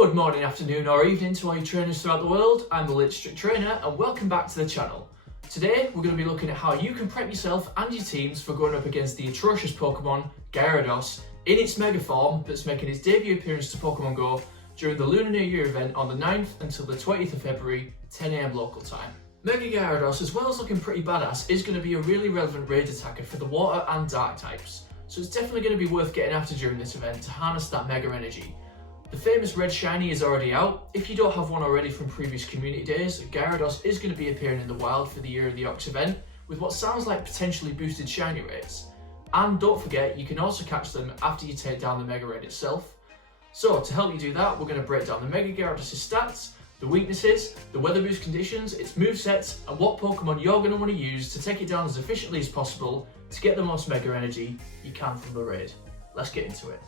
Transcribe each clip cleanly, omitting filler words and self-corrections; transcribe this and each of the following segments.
Good morning, afternoon or evening to all your trainers throughout the world. I'm the Lit Strict Trainer and welcome back to the channel. Today we're going to be looking at how you can prep yourself and your teams for going up against the atrocious Pokemon Gyarados in its Mega form that's making its debut appearance to Pokemon Go during the Lunar New Year event on the 9th until the 20th of February, 10 AM local time. Mega Gyarados, as well as looking pretty badass, is going to be a really relevant raid attacker for the water and dark types, so it's definitely going to be worth getting after during this event to harness that Mega energy. The famous Red Shiny is already out. If you don't have one already from previous community days, Gyarados is going to be appearing in the wild for the Year of the Ox event with what sounds like potentially boosted shiny rates. And don't forget, you can also catch them after you take down the Mega raid itself. So to help you do that, we're going to break down the Mega Gyarados' stats, the weaknesses, the weather boost conditions, its movesets, and what Pokemon you're going to want to use to take it down as efficiently as possible to get the most Mega energy you can from the raid. Let's get into it.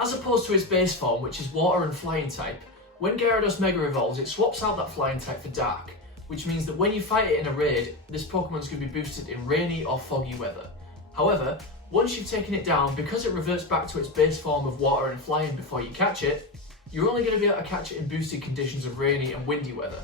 As opposed to its base form, which is water and flying type, when Gyarados Mega evolves, it swaps out that flying type for dark, which means that when you fight it in a raid, this Pokemon's going to be boosted in rainy or foggy weather. However, once you've taken it down, because it reverts back to its base form of water and flying before you catch it, you're only going to be able to catch it in boosted conditions of rainy and windy weather,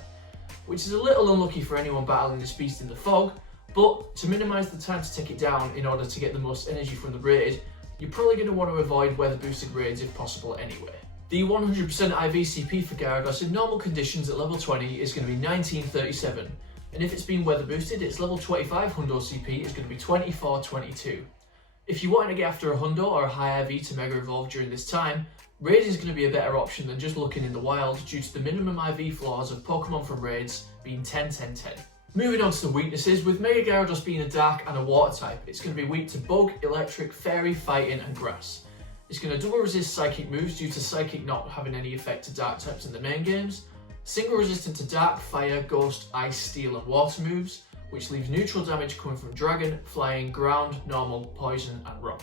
which is a little unlucky for anyone battling this beast in the fog, but to minimise the time to take it down in order to get the most energy from the raid, you're probably going to want to avoid weather boosted raids if possible anyway. The 100% IV CP for Gyarados in normal conditions at level 20 is going to be 1937, and if it's been weather boosted, its level 25 Hundo CP is going to be 2422. If you want to get after a Hundo or a high IV to Mega Evolve during this time, raid is going to be a better option than just looking in the wild due to the minimum IV floors of Pokemon from raids being 10, 10, 10. Moving on to the weaknesses, with Mega Gyarados being a dark and a water type, it's going to be weak to Bug, Electric, Fairy, Fighting and Grass. It's going to double resist Psychic moves due to Psychic not having any effect to dark types in the main games, single resistant to Dark, Fire, Ghost, Ice, Steel and Water moves, which leaves neutral damage coming from Dragon, Flying, Ground, Normal, Poison and Rock.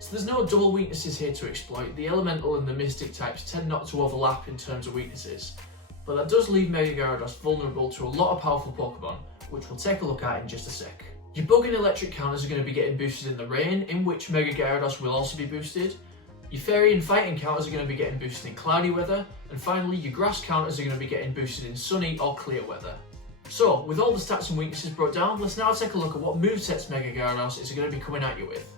So there's no dual weaknesses here to exploit. The Elemental and the Mystic types tend not to overlap in terms of weaknesses, but that does leave Mega Gyarados vulnerable to a lot of powerful Pokemon, which we'll take a look at in just a sec. Your Bug and Electric counters are going to be getting boosted in the rain, in which Mega Gyarados will also be boosted. Your Fairy and Fighting counters are going to be getting boosted in cloudy weather, and finally your Grass counters are going to be getting boosted in sunny or clear weather. So, with all the stats and weaknesses brought down, let's now take a look at what movesets Mega Gyarados is going to be coming at you with.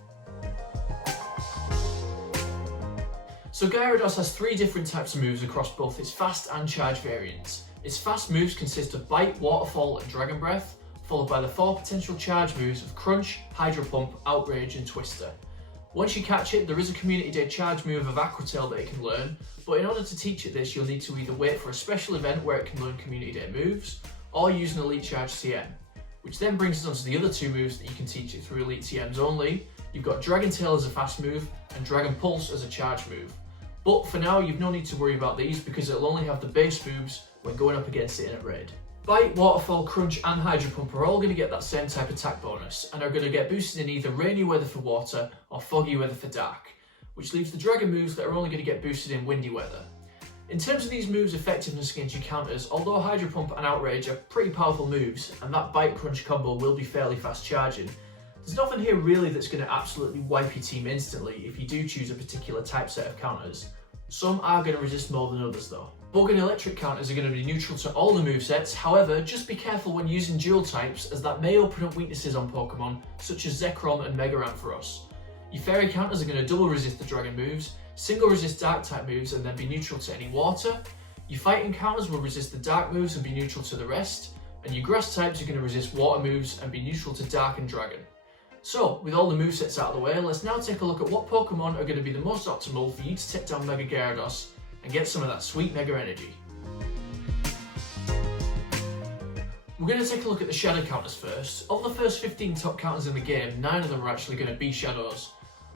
So Gyarados has three different types of moves across both its fast and charge variants. Its fast moves consist of Bite, Waterfall and Dragon Breath, followed by the four potential charge moves of Crunch, Hydro Pump, Outrage and Twister. Once you catch it, there is a Community Day charge move of Aqua Tail that it can learn, but in order to teach it this, you'll need to either wait for a special event where it can learn Community Day moves, or use an Elite Charge TM, which then brings us on to the other two moves that you can teach it through Elite TMs only. You've got Dragon Tail as a fast move, and Dragon Pulse as a charge move. But for now, you've no need to worry about these because it'll only have the base moves when going up against it in a raid. Bite, Waterfall, Crunch and Hydro Pump are all going to get that same type attack bonus and are going to get boosted in either rainy weather for water or foggy weather for dark, which leaves the Dragon moves that are only going to get boosted in windy weather. In terms of these moves' effectiveness against your counters, although Hydro Pump and Outrage are pretty powerful moves and that Bite Crunch combo will be fairly fast charging, there's nothing here really that's going to absolutely wipe your team instantly if you do choose a particular type set of counters. Some are going to resist more than others though. Bug and Electric counters are going to be neutral to all the movesets, however, just be careful when using dual types as that may open up weaknesses on Pokemon such as Zekrom and Mega Ampharos. Your Fairy counters are going to double resist the Dragon moves, single resist Dark type moves and then be neutral to any water. Your Fighting counters will resist the Dark moves and be neutral to the rest, and your Grass types are going to resist Water moves and be neutral to Dark and Dragon. So, with all the movesets out of the way, let's now take a look at what Pokemon are going to be the most optimal for you to take down Mega Gyarados and get some of that sweet Mega energy. We're going to take a look at the Shadow counters first. Of the first 15 top counters in the game, 9 of them are actually going to be Shadows.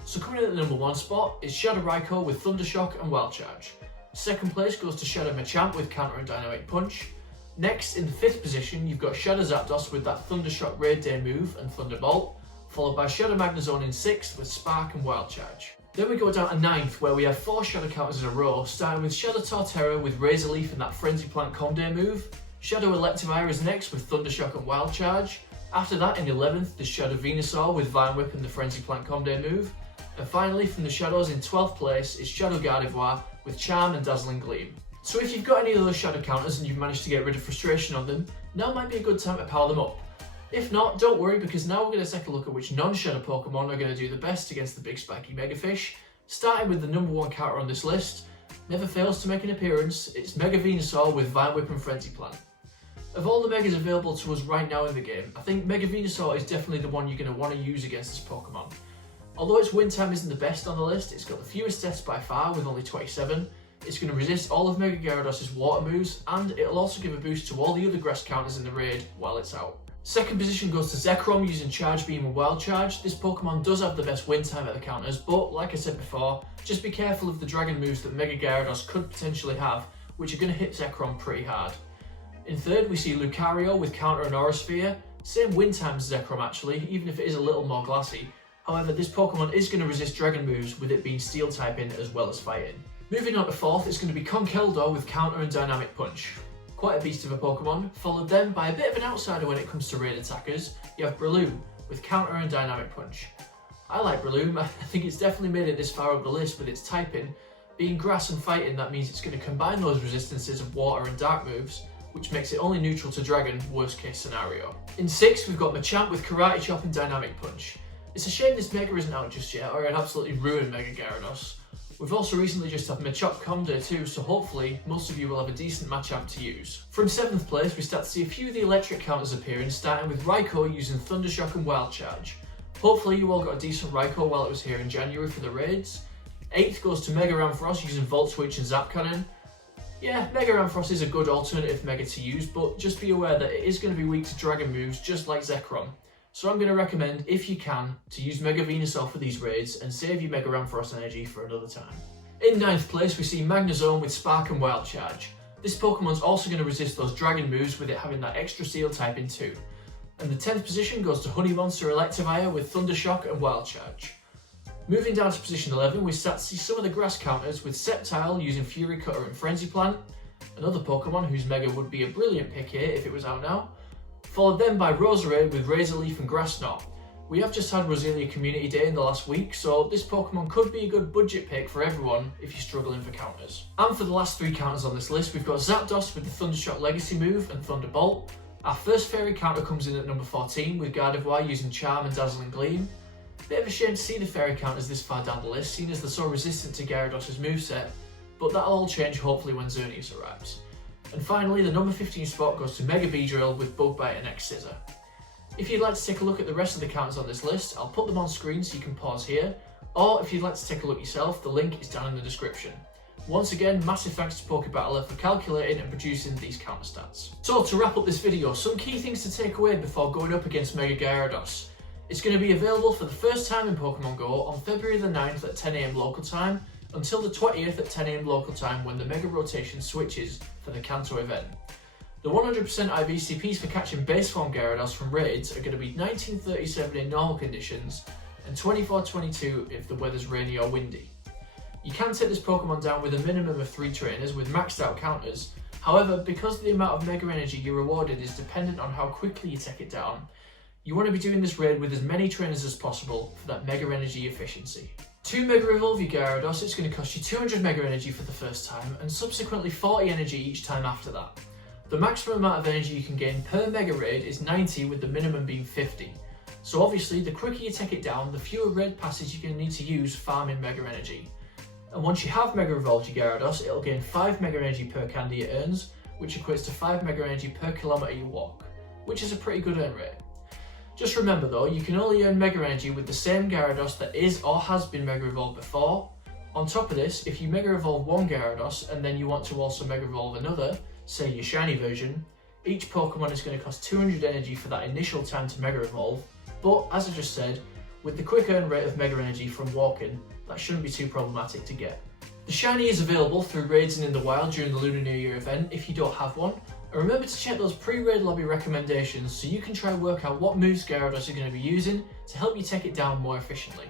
So coming in at the number 1 spot is Shadow Raikou with Thunder Shock and Wild Charge. Second place goes to Shadow Machamp with Counter and Dynamite Punch. Next, in the 5th position, you've got Shadow Zapdos with that Thunder Shock Raid Day move and Thunderbolt, followed by Shadow Magnezone in 6th with Spark and Wild Charge. Then we go down to 9th where we have 4 Shadow counters in a row, starting with Shadow Torterra with Razor Leaf and that Frenzy Plant Comday move. Shadow Electivire is next with Thunder Shock and Wild Charge. After that in 11th there's Shadow Venusaur with Vine Whip and the Frenzy Plant Comday move. And finally, from the Shadows in 12th place is Shadow Gardevoir with Charm and Dazzling Gleam. So if you've got any of those shadow counters and you've managed to get rid of frustration on them, now might be a good time to power them up. If not, don't worry, because now we're going to take a look at which non-shadow Pokemon are going to do the best against the big spiky Mega Fish, starting with the number 1 counter on this list. Never fails to make an appearance, it's Mega Venusaur with Vine Whip and Frenzy Plant. Of all the Megas available to us right now in the game, I think Mega Venusaur is definitely the one you're going to want to use against this Pokemon. Although its win time isn't the best on the list, it's got the fewest deaths by far with only 27, it's going to resist all of Mega Gyarados' water moves, and it'll also give a boost to all the other grass counters in the raid while it's out. Second position goes to Zekrom using Charge Beam and Wild Charge. This Pokemon does have the best win time at the counters, but like I said before, just be careful of the dragon moves that Mega Gyarados could potentially have, which are going to hit Zekrom pretty hard. In third, we see Lucario with Counter and Aura Sphere. Same win time as Zekrom actually, even if it is a little more glassy. However, this Pokemon is going to resist dragon moves with it being Steel typing as well as fighting. Moving on to fourth, it's going to be Conkeldurr with Counter and Dynamic Punch. Quite a beast of a Pokemon, followed then by a bit of an outsider when it comes to raid attackers. You have Breloom with Counter and Dynamic Punch. I like Breloom, I think it's definitely made it this far up the list with its typing. Being grass and fighting, that means it's going to combine those resistances of water and dark moves, which makes it only neutral to dragon, worst case scenario. In sixth, we've got Machamp with Karate Chop and Dynamic Punch. It's a shame this Mega isn't out just yet, or it'd absolutely ruin Mega Gyarados. We've also recently just had Machop Comday too, so hopefully most of you will have a decent Machamp to use. From 7th place, we start to see a few of the electric counters appearing, starting with Raikou using Thunder Shock and Wild Charge. Hopefully you all got a decent Raikou while it was here in January for the raids. 8th goes to Mega Ramfrost using Volt Switch and Zap Cannon. Yeah, Mega Ramfrost is a good alternative Mega to use, but just be aware that it is going to be weak to dragon moves just like Zekrom. So I'm going to recommend, if you can, to use Mega Venusaur for these raids and save your Mega Ramfrost energy for another time. In 9th place, we see Magnezone with Spark and Wild Charge. This Pokemon's also going to resist those dragon moves with it having that extra Steel typing too. And the 10th position goes to Honey Monster Electivire with Thunder Shock and Wild Charge. Moving down to position 11, we start to see some of the grass counters with Sceptile using Fury Cutter and Frenzy Plant, another Pokemon whose Mega would be a brilliant pick here if it was out now, followed then by Roserade with Razor Leaf and Grass Knot. We have just had Roselia Community Day in the last week, so this Pokemon could be a good budget pick for everyone if you're struggling for counters. And for the last 3 counters on this list, we've got Zapdos with the Thundershock Legacy move and Thunderbolt. Our first fairy counter comes in at number 14 with Gardevoir using Charm and Dazzling Gleam. Bit of a shame to see the fairy counters this far down the list, seeing as they're so resistant to Gyarados' moveset, but that'll all change hopefully when Xerneas arrives. And finally, the number 15 spot goes to Mega Beedrill with Bug Bite and X-Scissor. If you'd like to take a look at the rest of the counters on this list, I'll put them on screen so you can pause here, or if you'd like to take a look yourself, the link is down in the description. Once again, massive thanks to PokeBattler for calculating and producing these counter stats. So to wrap up this video, some key things to take away before going up against Mega Gyarados. It's going to be available for the first time in Pokemon Go on February the 9th at 10 AM local time, until the 20th at 10 AM local time when the Mega Rotation switches for the Kanto event. The 100% IV CPs for catching base form Gyarados from raids are going to be 1937 in normal conditions and 2422 if the weather's rainy or windy. You can take this Pokemon down with a minimum of 3 trainers with maxed out counters. However, because the amount of Mega Energy you're rewarded is dependent on how quickly you take it down, you want to be doing this raid with as many trainers as possible for that Mega Energy efficiency. To Mega Evolve your Gyarados, it's going to cost you 200 Mega Energy for the first time and subsequently 40 energy each time after that. The maximum amount of energy you can gain per Mega Raid is 90 with the minimum being 50. So obviously the quicker you take it down, the fewer raid passes you're going to need to use farming Mega Energy. And once you have Mega Evolved your Gyarados, it'll gain 5 Mega Energy per candy it earns, which equates to 5 Mega Energy per kilometre you walk, which is a pretty good earn rate. Just remember though, you can only earn Mega Energy with the same Gyarados that is or has been Mega Evolved before. On top of this, if you Mega Evolve one Gyarados and then you want to also Mega Evolve another, say your shiny version, each Pokemon is going to cost 200 energy for that initial time to Mega Evolve, but as I just said, with the quick earn rate of Mega Energy from walking, that shouldn't be too problematic to get. The shiny is available through raids and in the wild during the Lunar New Year event if you don't have one, and remember to check those pre-raid lobby recommendations so you can try and work out what moves Gyarados are going to be using to help you take it down more efficiently.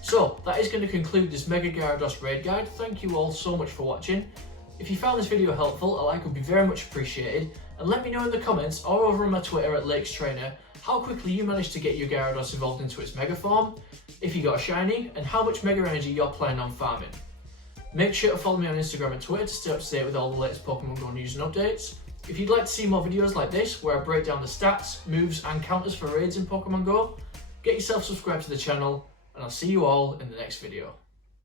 So that is going to conclude this Mega Gyarados raid guide. Thank you all so much for watching. If you found this video helpful, a like would be very much appreciated, and let me know in the comments or over on my Twitter at LakesTrainer how quickly you managed to get your Gyarados evolved into its Mega form, if you got a shiny, and how much Mega Energy you're planning on farming. Make sure to follow me on Instagram and Twitter to stay up to date with all the latest Pokemon Go news and updates. If you'd like to see more videos like this, where I break down the stats, moves and counters for raids in Pokemon Go, get yourself subscribed to the channel, and I'll see you all in the next video.